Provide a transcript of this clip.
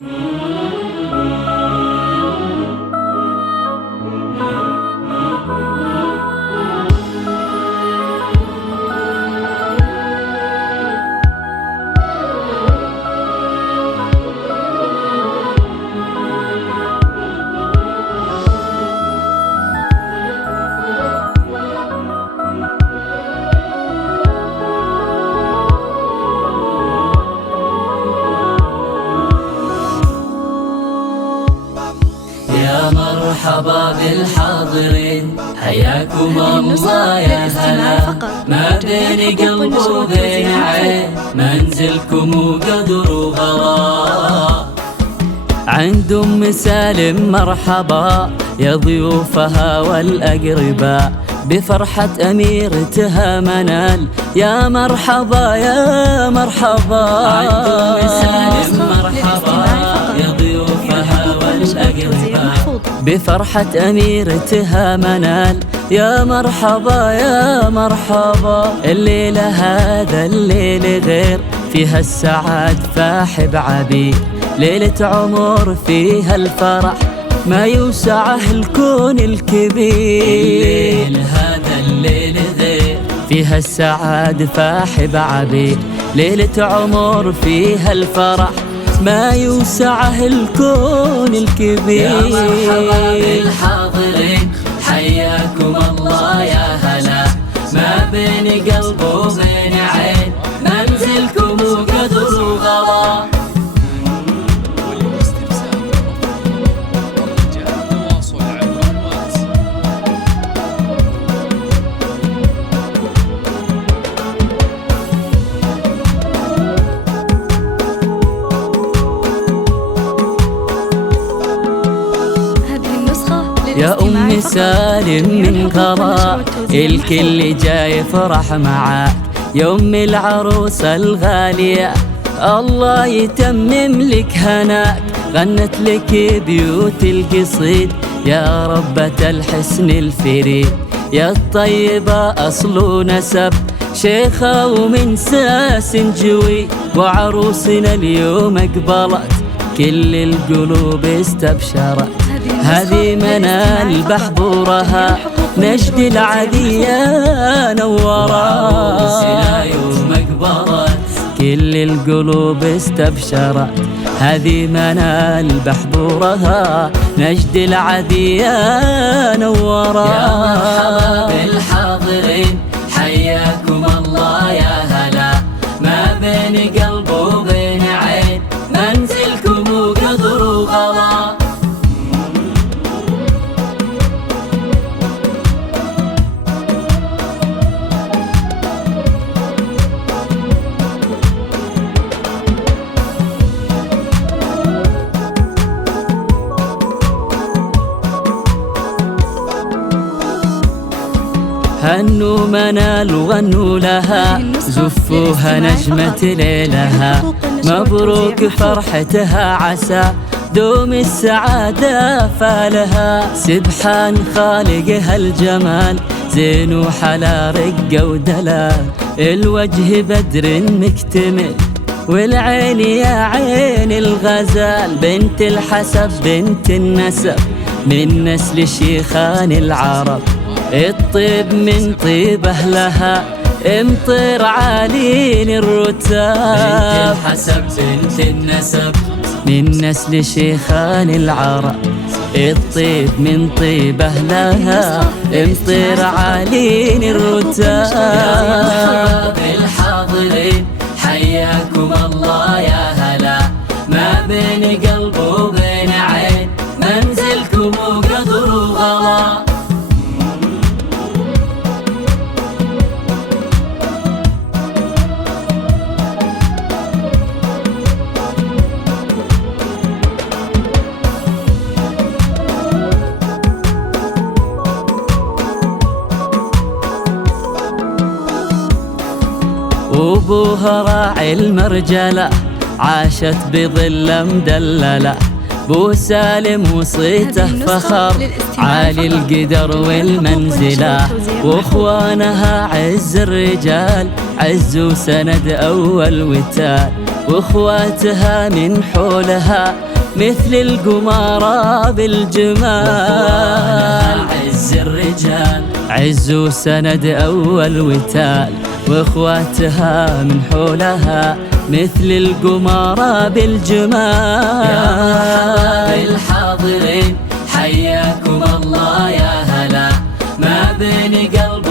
يا مرحبا بالحاضرين، حياكم الله يا هلا. ما بين قلب وبين عين، منزلكم وقدر وغلا. عند أم سالم مرحبا يا ضيوفها والأقرباء، بفرحة أميرتها منال. يا مرحبا يا مرحبا. عند أم سالم مرحبا يا ضيوفها والأقرباء، بفرحة أميرتها منال. يا مرحبا يا مرحبا. الليلة هذا الليل غير، فيها السعاد فاح بعبير. ليلة عمر فيها الفرح، ما يوسعه الكون الكبير. الليل هذا الليل غير، فيها السعاد فاح بعبير. ليلة عمر فيها الفرح، ما يوسعه الكون الكبير. يا مرحبا بالحاضرين، حياكم الله يا هلا. ما بين قلب وبين عين، منزلكم وقدر وغلا. يا أم سالم من غلا، الكل جاي يفرح معاك. يا أم العروسة الغالية، الله يتمم لك هناك. غنت لك بيوت القصيد، يا ربة الحسن الفريد. يا الطيبة أصل ونسب، شيخة ومن ساس جوي. وعروسنا اليوم أقبلت، كل القلوب استبشرت. هذه منال بحبورها، نجد العدية نورت. يوم أقبلت، كل القلوب استبشرت. هذه منال بحبورها، نجد العدية نورت. يا مرحبا بالحاضرين، حياكم الله يا هلا. ما بين قلب وبين عين، منزلكم وقدر وغلا. هنوا منال وغنوا لها، زفوها نجمة ليلها. مبروك فرحتها، عسى دوم السعادة فالها. سبحان خالقها الجمال، زين وحلا رقة ودلال. الوجه بدر مكتمل، والعين يا عين الغزال. بنت الحسب بنت النسب، من نسل شيخان العرب. الطيب من طيب أهلها، امطر عالين الرتاب. بنت الحسب بنت النسب، من نسل شيخان العرب. الطيب من طيب أهلها، امطر عالين الرتاب. يا بالحاضرين، حياكم الله يا هلا. ما بين قلب وبين عين، منزلكم وقدر وغلا. وابوها راعي المرجلة، عاشت بظل مدللة. بو سالم وصيته فخر، عالي القدر والمنزلة. واخوانها عز الرجال، عز وسند أول وتال. واخواتها من حولها مثل القمارة بالجمال. عز الرجال عز وسند أول وتال، واخواتها من حولها مثل القمارة بالجمال. يا مرحبا بالحاضرين حياكم الله يا هلا، ما بين قلب